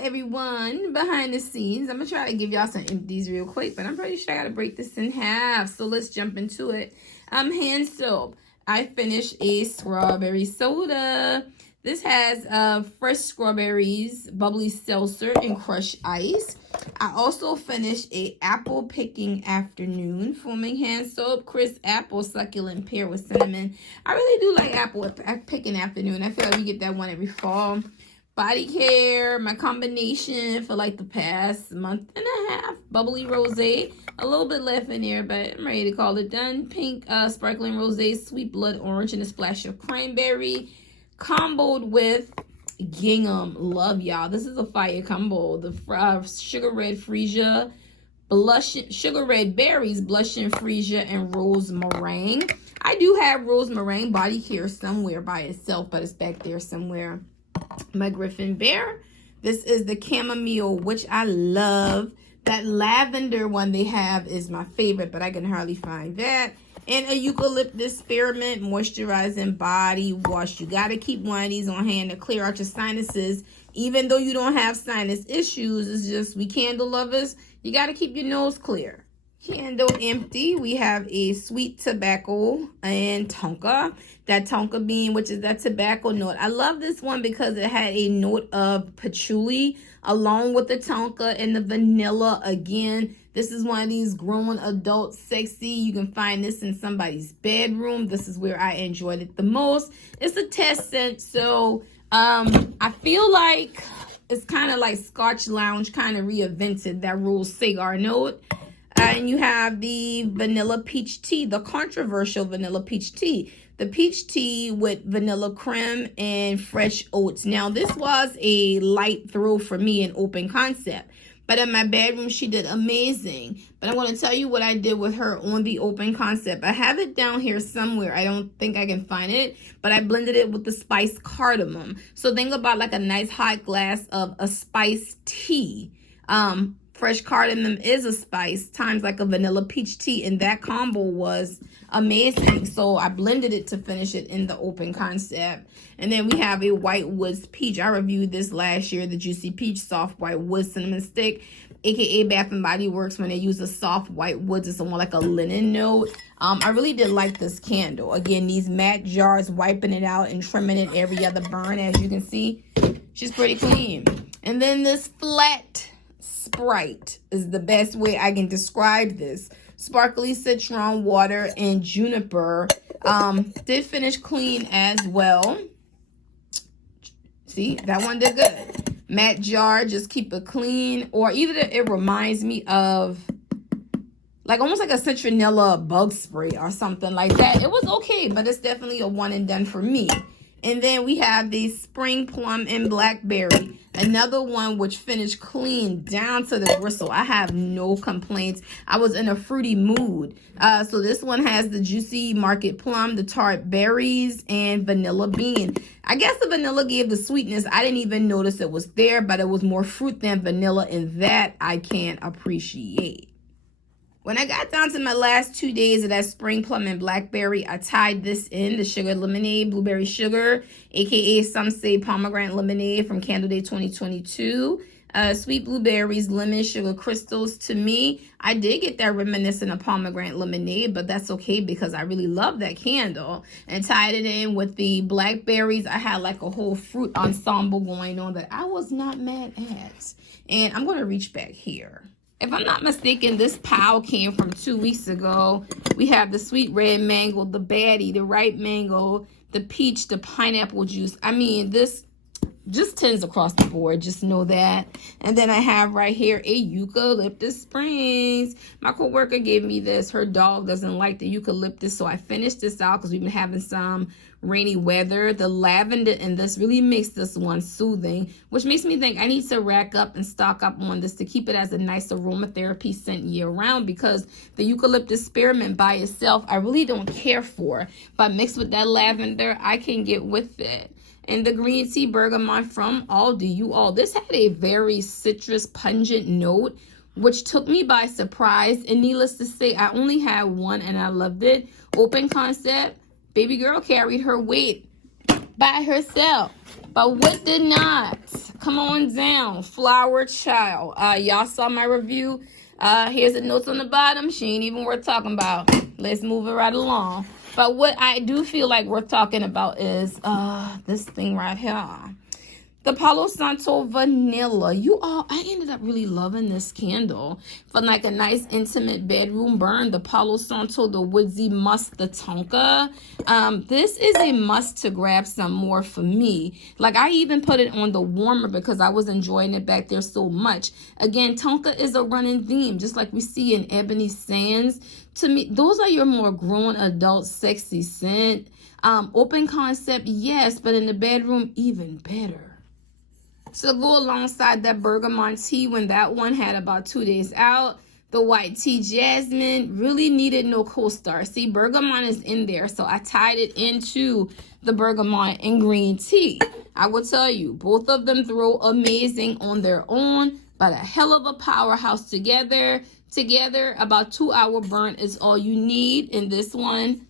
everyone behind the scenes. I'm gonna try to give y'all some empties real quick, but I'm pretty sure I gotta break this in half. So let's jump into it. Hand soap. I finished a strawberry soda. This has fresh strawberries, bubbly seltzer, and crushed ice. I also finished a apple picking afternoon foaming hand soap, crisp apple succulent pear with cinnamon. I really do like apple picking afternoon. I feel like we get that one every fall. Body care, my combination for like the past month and a half. Bubbly rosé, a little bit left in there, but I'm ready to call it done. Pink sparkling rosé, sweet blood orange, and a splash of cranberry, comboed with gingham. Love y'all. This is a fire combo. The sugar red freesia, sugar red berries, blushing freesia, and rose meringue. I do have rose meringue body care somewhere by itself, but it's back there somewhere. My Griffin Bear. This is the chamomile, which I love. That lavender one they have is my favorite, but I can hardly find that. And a eucalyptus spearmint moisturizing body wash. You got to keep one of these on hand to clear out your sinuses. Even though you don't have sinus issues, it's just we candle lovers. You got to keep your nose clear. Candle empty. We have a sweet tobacco and tonka. That tonka bean, which is that tobacco note. I love this one because it had a note of patchouli along with the tonka and the vanilla. Again, this is one of these grown adult sexy. You can find this in somebody's bedroom. This is where I enjoyed it the most. It's a test scent, so I feel like it's kind of like Scotch Lounge kind of reinvented that Rose cigar note. And you have the vanilla peach tea, the controversial vanilla peach tea. The peach tea with vanilla creme and fresh oats. Now, this was a light throw for me in open concept. But in my bedroom, she did amazing. But I'm going to tell you what I did with her on the open concept. I have it down here somewhere. I don't think I can find it. But I blended it with the spiced cardamom. So think about like a nice hot glass of a spiced tea. Fresh cardamom is a spice times like a vanilla peach tea, and that combo was amazing. So I blended it to finish it in the open concept. And then we have a white woods peach. I reviewed this last year, the juicy peach soft white woods cinnamon stick, aka Bath and Body Works when they use a soft white woods. It's more like a linen note. I really did like this candle. Again, these matte jars, wiping it out and trimming it every other burn. As you can see, she's pretty clean. And then this flat Sprite is the best way I can describe this. Sparkly citron water and juniper. Did finish clean as well. See, that one did good. Matte jar, just keep it clean. Or either it reminds me of like almost like a citronella bug spray or something like that. It was okay, but it's definitely a one and done for me. And then we have the spring plum and blackberry. Another one which finished clean down to the bristle. I have no complaints. I was in a fruity mood. So this one has the juicy market plum, the tart berries, and vanilla bean. I guess the vanilla gave the sweetness. I didn't even notice it was there, but it was more fruit than vanilla, and that I can appreciate. When I got down to my last 2 days of that spring plum and blackberry, I tied this in, the sugar lemonade, blueberry sugar, aka some say pomegranate lemonade from Candle Day 2022. Sweet blueberries, lemon, sugar crystals. To me, I did get that reminiscent of pomegranate lemonade, but that's okay because I really love that candle. And tied it in with the blackberries. I had like a whole fruit ensemble going on that I was not mad at. And I'm going to reach back here. If I'm not mistaken, this pile came from 2 weeks ago. We have the sweet red mango, the baddie, the ripe mango, the peach, the pineapple juice. I mean, this just tends across the board. Just know that. And then I have right here a eucalyptus springs. My coworker gave me this. Her dog doesn't like the eucalyptus, so I finished this out because we've been having some rainy weather. The lavender in this really makes this one soothing, which makes me think I need to rack up and stock up on this to keep it as a nice aromatherapy scent year round, because the eucalyptus spearmint by itself I really don't care for, but mixed with that lavender I can get with it. And the green tea bergamot from Aldi, you all, this had a very citrus pungent note, which took me by surprise. And needless to say, I only had one and I loved it. Open concept. Baby girl carried her weight by herself. But what did not? Come on down, Flower Child. Y'all saw my review. Here's the notes on the bottom. She ain't even worth talking about. Let's move it right along. But what I do feel like worth talking about is this thing right here. The Palo Santo Vanilla. I ended up really loving this candle for like a nice intimate bedroom burn. The Palo Santo, the Woodsy Musk, the Tonka. This is a must to grab some more for me. Like I even put it on the warmer because I was enjoying it back there so much. Again, Tonka is a running theme, just like we see in Ebony Sands. To me, those are your more grown adult sexy scent. Open concept, yes, but in the bedroom, even better. So go alongside that Bergamot tea when that one had about 2 days out. The white tea jasmine really needed no co-star. See, bergamot is in there, so I tied it into the bergamot and green tea. I will tell you, both of them throw amazing on their own, but a hell of a powerhouse together. About 2-hour burn is all you need. In this one,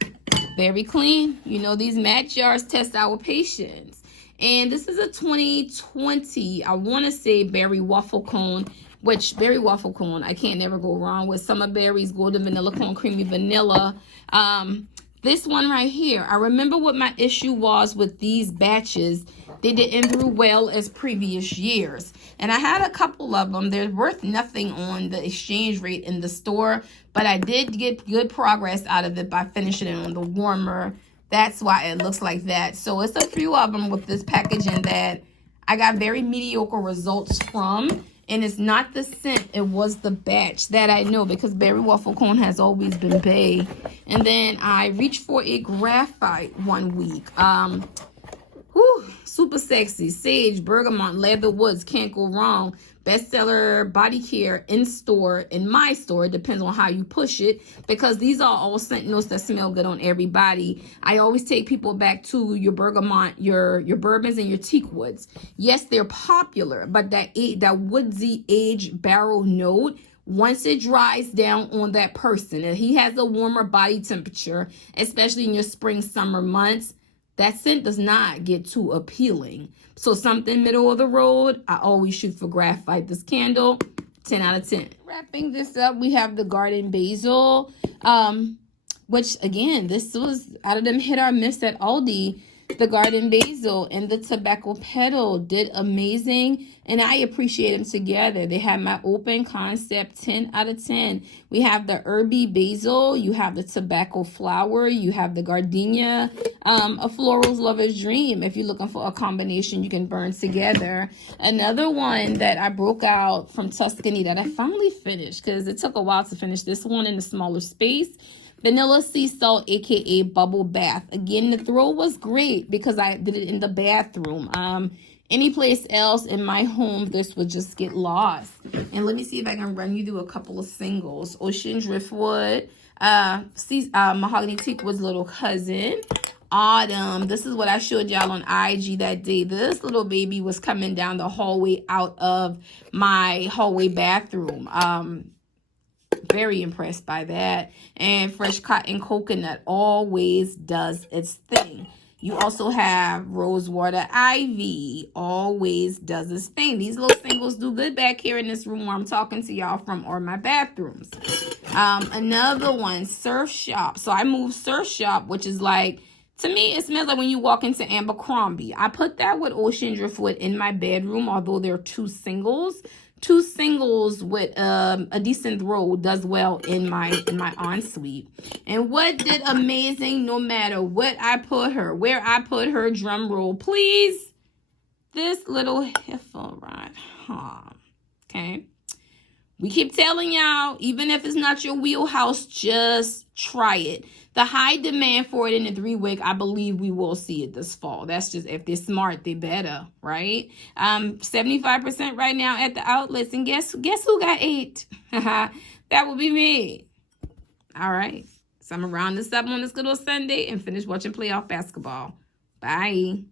very clean. You know, these matte jars test our patience. And this is a 2020, I want to say berry waffle cone, which berry waffle cone, I can't never go wrong with. Summer berries, golden vanilla cone, creamy vanilla. This one right here, I remember what my issue was with these batches. They didn't do well as previous years. And I had a couple of them. They're worth nothing on the exchange rate in the store, but I did get good progress out of it by finishing it on the warmer. That's why it looks like that. So it's a few of them with this packaging that I got very mediocre results from. And it's not the scent, it was the batch that I know, because berry waffle cone has always been bae. And then I reached for a graphite one week. Super sexy. Sage, bergamot, leather woods, can't go wrong. Bestseller body care in store, in my store. It depends on how you push it, because these are all scent notes that smell good on everybody. I always take people back to your bergamot, your bourbons, and your teak woods. Yes, they're popular, but that woodsy aged barrel note, once it dries down on that person, and he has a warmer body temperature, especially in your spring, summer months, that scent does not get too appealing. So something middle of the road, I always shoot for graphite. This candle, 10 out of 10. Wrapping this up, we have the Garden Basil, which again, this was out of them hit or miss at Aldi. The Garden Basil and the Tobacco Petal did amazing, and I appreciate them together. They have my open concept 10 out of 10. We have the Herby Basil, you have the Tobacco Flower, you have the Gardenia, a Floral's Lover's Dream. If you're looking for a combination you can burn together. Another one that I broke out from Tuscany that I finally finished, because it took a while to finish this one in a smaller space. Vanilla Sea Salt, aka Bubble Bath. Again, the throw was great because I did it in the bathroom. Any place else in my home, this would just get lost. And let me see if I can run you through a couple of singles. Ocean Driftwood, Mahogany Teakwood's little cousin. Autumn. This is what I showed y'all on IG that day. This little baby was coming down the hallway out of my hallway bathroom. Very impressed by that. And Fresh Cotton Coconut always does its thing. You also have Rosewater Ivy, always does its thing. These little singles do good back here in this room where I'm talking to y'all from, or my bathrooms. Another one, Surf Shop. So I moved Surf Shop, which is like, to me, it smells like when you walk into Abercrombie. I put that with Ocean Driftwood in my bedroom, although there are two singles. Two singles with a decent throw does well in my ensuite. And what did amazing, no matter what I put her, where I put her, drum roll, please, this little heifer right here. Okay. We keep telling y'all, even if it's not your wheelhouse, just try it. The high demand for it in the 3-wick, I believe we will see it this fall. That's just, if they're smart, they better, right? 75% right now at the outlets. And guess who got 8? That would be me. All right. So I'm going to round this up on this good old Sunday and finish watching playoff basketball. Bye.